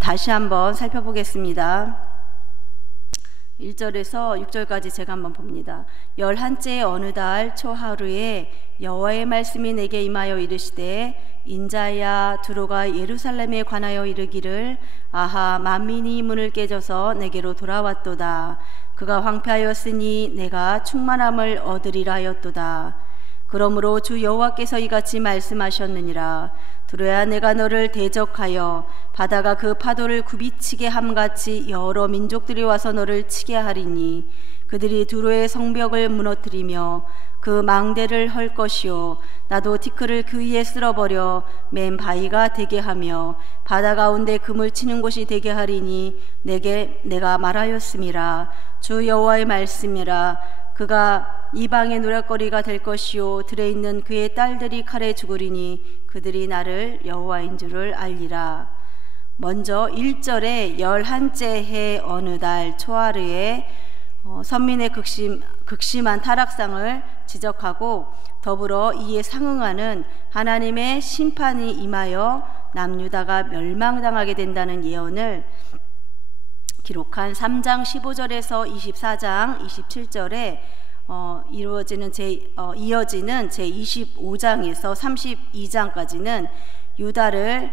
다시 한번 살펴보겠습니다. 1절에서 6절까지 제가 한번 봅니다. 11째 어느 달 초하루에 여호와의 말씀이 내게 임하여 이르시되 인자야 두로가 예루살렘에 관하여 이르기를 아하 만민이 문을 깨져서 내게로 돌아왔도다. 그가 황폐하였으니 내가 충만함을 얻으리라 하였도다. 그러므로 주 여호와께서 이같이 말씀하셨느니라. 두로야 내가 너를 대적하여 바다가 그 파도를 굽이치게 함같이 여러 민족들이 와서 너를 치게 하리니 그들이 두로의 성벽을 무너뜨리며 그 망대를 헐 것이요 나도 티끌을 그 위에 쓸어버려 맨 바위가 되게 하며 바다 가운데 금을 치는 곳이 되게 하리니 내가 말하였음이라. 주 여호와의 말씀이라. 그가 이방의 노략거리가 될 것이요 들에 있는 그의 딸들이 칼에 죽으리니 그들이 나를 여호와인 줄을 알리라. 먼저 1절에 11째 해 어느 달 초하루에 선민의 극심한 타락상을 지적하고 더불어 이에 상응하는 하나님의 심판이 임하여 남유다가 멸망당하게 된다는 예언을 기록한 3장 15절에서 24장 27절에 이어지는 제 25장에서 32장까지는 유다를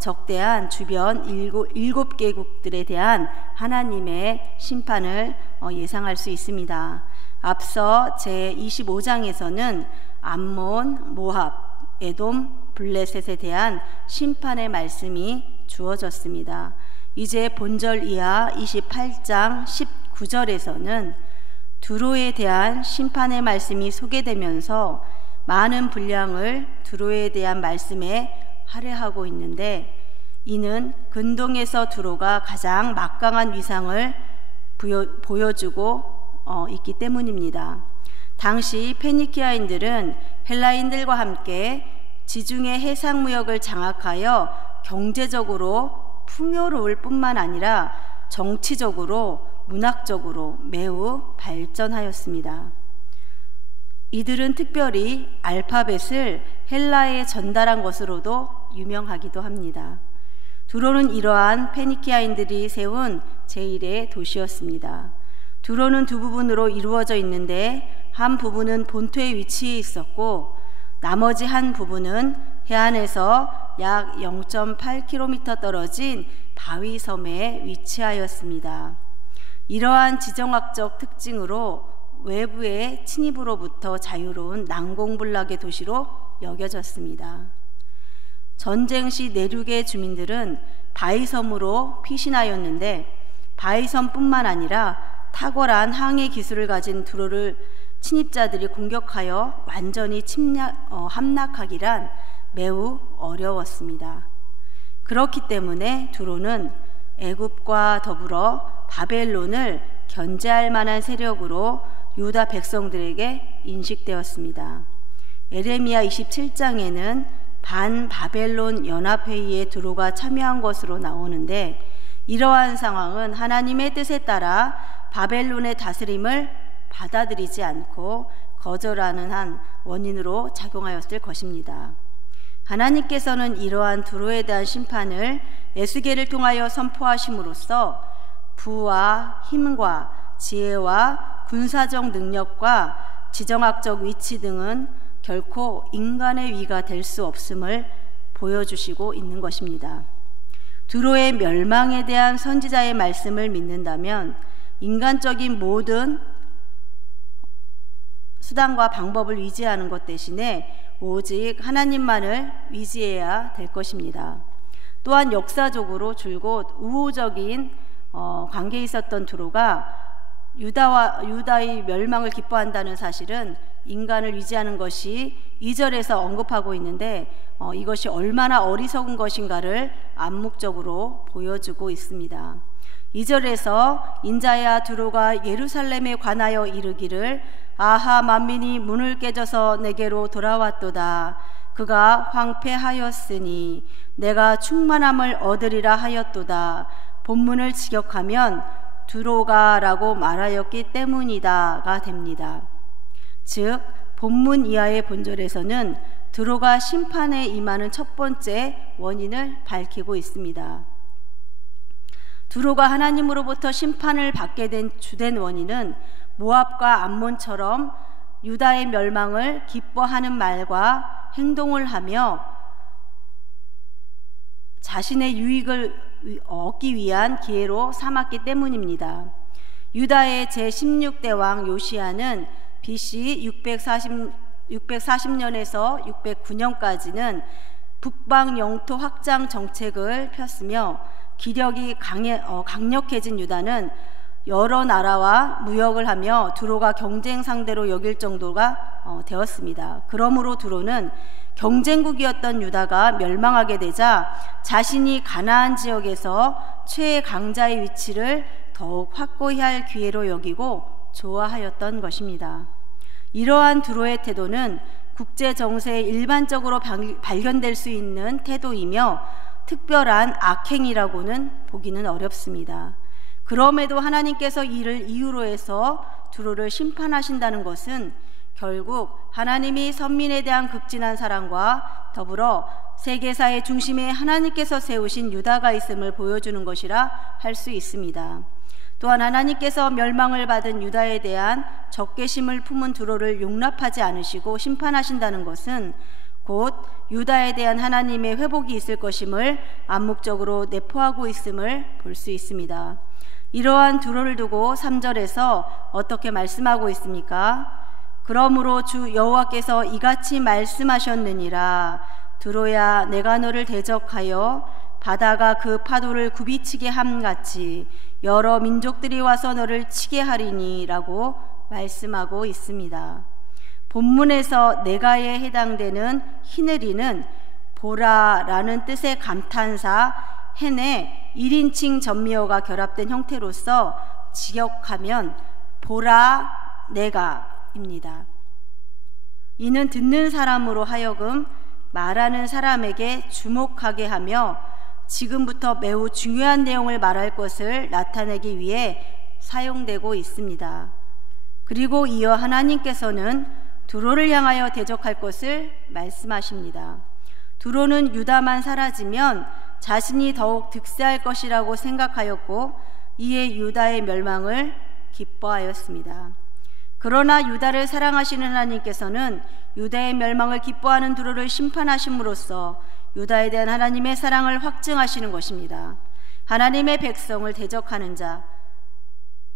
적대한 주변 7개국들에 대한 하나님의 심판을 예상할 수 있습니다. 앞서 제 25장에서는 암몬, 모압, 에돔, 블레셋에 대한 심판의 말씀이 주어졌습니다. 이제 본절 이하 28장 19절에서는 두로에 대한 심판의 말씀이 소개되면서 많은 분량을 두로에 대한 말씀에 할애하고 있는데 이는 근동에서 두로가 가장 막강한 위상을 보여주고 있기 때문입니다. 당시 페니키아인들은 헬라인들과 함께 지중해 해상무역을 장악하여 경제적으로 풍요로울 뿐만 아니라 정치적으로 문학적으로 매우 발전하였습니다. 이들은 특별히 알파벳을 헬라에 전달한 것으로도 유명하기도 합니다. 두로는 이러한 페니키아인들이 세운 제1의 도시였습니다. 두로는 두 부분으로 이루어져 있는데 한 부분은 본토에 위치해 있었고 나머지 한 부분은 해안에서 약 0.8km 떨어진 바위섬에 위치하였습니다. 이러한 지정학적 특징으로 외부의 침입으로부터 자유로운 난공불락의 도시로 여겨졌습니다. 전쟁 시 내륙의 주민들은 바위섬으로 피신하였는데 바위섬뿐만 아니라 탁월한 항해 기술을 가진 두로를 침입자들이 공격하여 완전히 함락하기란 매우 어려웠습니다. 그렇기 때문에 두로는 애굽과 더불어 바벨론을 견제할 만한 세력으로 유다 백성들에게 인식되었습니다. 에레미야 27장에는 반바벨론 연합회의에 두로가 참여한 것으로 나오는데 이러한 상황은 하나님의 뜻에 따라 바벨론의 다스림을 받아들이지 않고 거절하는 한 원인으로 작용하였을 것입니다. 하나님께서는 이러한 두로에 대한 심판을 에스겔을 통하여 선포하심으로써 부와 힘과 지혜와 군사적 능력과 지정학적 위치 등은 결코 인간의 위가 될 수 없음을 보여주시고 있는 것입니다. 두로의 멸망에 대한 선지자의 말씀을 믿는다면 인간적인 모든 수단과 방법을 위지하는 것 대신에 오직 하나님만을 위지해야 될 것입니다. 또한 역사적으로 줄곧 우호적인 관계에 있었던 두로가 유다의 멸망을 기뻐한다는 사실은 인간을 위지하는 것이 2절에서 언급하고 있는데 이것이 얼마나 어리석은 것인가를 암묵적으로 보여주고 있습니다. 2절에서 인자야 두로가 예루살렘에 관하여 이르기를 아하 만민이 문을 깨져서 내게로 돌아왔도다. 그가 황폐하였으니 내가 충만함을 얻으리라 하였도다. 본문을 직역하면 두로가라고 말하였기 때문이다가 됩니다. 즉 본문 이하의 본절에서는 두로가 심판에 임하는 첫 번째 원인을 밝히고 있습니다. 두로가 하나님으로부터 심판을 받게 된 주된 원인은 모압과 암몬처럼 유다의 멸망을 기뻐하는 말과 행동을 하며 자신의 유익을 얻기 위한 기회로 삼았기 때문입니다. 유다의 제16대 왕 요시야는 BC 640년에서 609년까지는 북방 영토 확장 정책을 폈으며 기력이 강력해진 유다는 여러 나라와 무역을 하며 두로가 경쟁 상대로 여길 정도가 되었습니다. 그러므로 두로는 경쟁국이었던 유다가 멸망하게 되자 자신이 가나안 지역에서 최강자의 위치를 더욱 확고히 할 기회로 여기고 좋아하였던 것입니다. 이러한 두로의 태도는 국제 정세에 일반적으로 발견될 수 있는 태도이며 특별한 악행이라고는 보기는 어렵습니다. 그럼에도 하나님께서 이를 이유로 해서 두로를 심판하신다는 것은 결국 하나님이 선민에 대한 극진한 사랑과 더불어 세계사의 중심에 하나님께서 세우신 유다가 있음을 보여주는 것이라 할 수 있습니다. 또한 하나님께서 멸망을 받은 유다에 대한 적개심을 품은 두로를 용납하지 않으시고 심판하신다는 것은 곧 유다에 대한 하나님의 회복이 있을 것임을 암묵적으로 내포하고 있음을 볼 수 있습니다. 이러한 두로를 두고 3절에서 어떻게 말씀하고 있습니까? 그러므로 주 여호와께서 이같이 말씀하셨느니라. 두로야, 내가 너를 대적하여 바다가 그 파도를 굽이치게 함같이 여러 민족들이 와서 너를 치게 하리니 라고 말씀하고 있습니다. 본문에서 내가에 해당되는 히느리는 보라 라는 뜻의 감탄사 헨의 1인칭 전미어가 결합된 형태로서 직역하면 보라 내가 입니다. 이는 듣는 사람으로 하여금 말하는 사람에게 주목하게 하며 지금부터 매우 중요한 내용을 말할 것을 나타내기 위해 사용되고 있습니다. 그리고 이어 하나님께서는 두로를 향하여 대적할 것을 말씀하십니다. 두로는 유다만 사라지면 자신이 더욱 득세할 것이라고 생각하였고 이에 유다의 멸망을 기뻐하였습니다. 그러나 유다를 사랑하시는 하나님께서는 유다의 멸망을 기뻐하는 두로를 심판하심으로써 유다에 대한 하나님의 사랑을 확증하시는 것입니다. 하나님의 백성을 대적하는 자,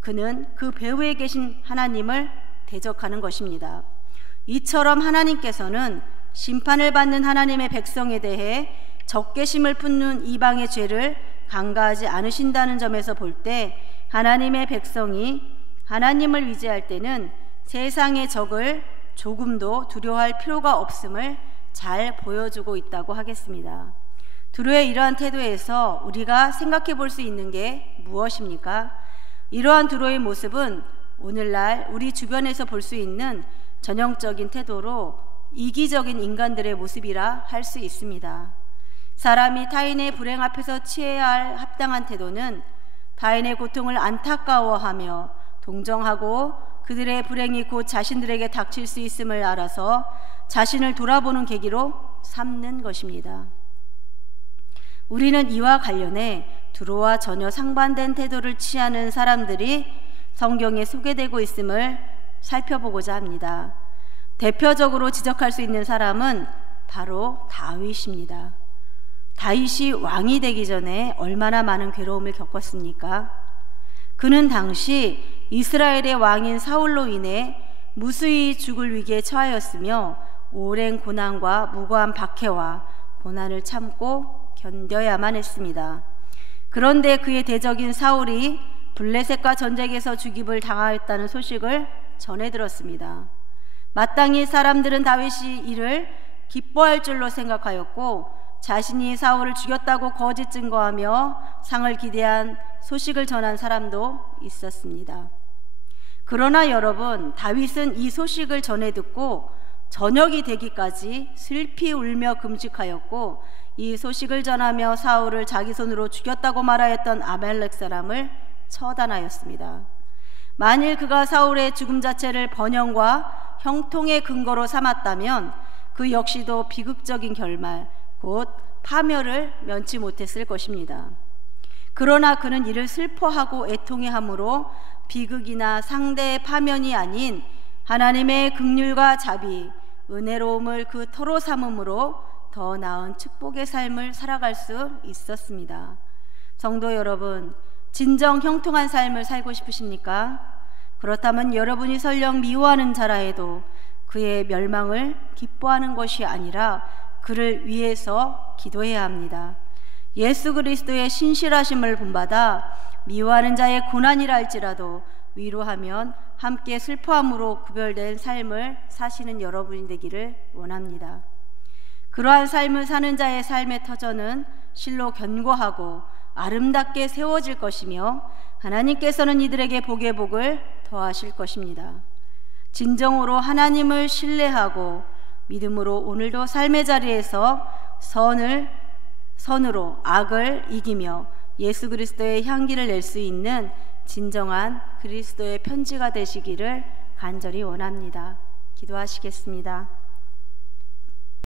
그는 그 배후에 계신 하나님을 대적하는 것입니다. 이처럼 하나님께서는 심판을 받는 하나님의 백성에 대해 적개심을 품는 이방의 죄를 간과하지 않으신다는 점에서 볼 때 하나님의 백성이 하나님을 의지할 때는 세상의 적을 조금도 두려워할 필요가 없음을 잘 보여주고 있다고 하겠습니다. 두로의 이러한 태도에서 우리가 생각해 볼 수 있는 게 무엇입니까? 이러한 두로의 모습은 오늘날 우리 주변에서 볼 수 있는 전형적인 태도로 이기적인 인간들의 모습이라 할 수 있습니다. 사람이 타인의 불행 앞에서 취해야 할 합당한 태도는 타인의 고통을 안타까워하며 동정하고 그들의 불행이 곧 자신들에게 닥칠 수 있음을 알아서 자신을 돌아보는 계기로 삼는 것입니다. 우리는 이와 관련해 두로와 전혀 상반된 태도를 취하는 사람들이 성경에 소개되고 있음을 살펴보고자 합니다. 대표적으로 지적할 수 있는 사람은 바로 다윗입니다. 다윗이 왕이 되기 전에 얼마나 많은 괴로움을 겪었습니까? 그는 당시 이스라엘의 왕인 사울로 인해 무수히 죽을 위기에 처하였으며 오랜 고난과 무고한 박해와 고난을 참고 견뎌야만 했습니다. 그런데 그의 대적인 사울이 블레셋과 전쟁에서 죽임을 당하였다는 소식을 전해 들었습니다. 마땅히 사람들은 다윗이 이를 기뻐할 줄로 생각하였고 자신이 사울을 죽였다고 거짓 증거하며 상을 기대한 소식을 전한 사람도 있었습니다. 그러나 여러분, 다윗은 이 소식을 전해 듣고 저녁이 되기까지 슬피 울며 금식하였고 이 소식을 전하며 사울을 자기 손으로 죽였다고 말하였던 아말렉 사람을 처단하였습니다. 만일 그가 사울의 죽음 자체를 번영과 형통의 근거로 삼았다면 그 역시도 비극적인 결말, 곧 파멸을 면치 못했을 것입니다. 그러나 그는 이를 슬퍼하고 애통해하므로 비극이나 상대의 파면이 아닌 하나님의 긍휼과 자비, 은혜로움을 그 터로 삼음으로 더 나은 축복의 삶을 살아갈 수 있었습니다. 성도 여러분, 진정 형통한 삶을 살고 싶으십니까? 그렇다면 여러분이 설령 미워하는 자라 해도 그의 멸망을 기뻐하는 것이 아니라 그를 위해서 기도해야 합니다. 예수 그리스도의 신실하심을 본받아 미워하는 자의 고난이라 할지라도 위로하면 함께 슬퍼함으로 구별된 삶을 사시는 여러분이 되기를 원합니다. 그러한 삶을 사는 자의 삶의 터전은 실로 견고하고 아름답게 세워질 것이며 하나님께서는 이들에게 복의 복을 더하실 것입니다. 진정으로 하나님을 신뢰하고 믿음으로 오늘도 삶의 자리에서 선으로 악을 이기며 예수 그리스도의 향기를 낼 수 있는 진정한 그리스도의 편지가 되시기를 간절히 원합니다. 기도하시겠습니다.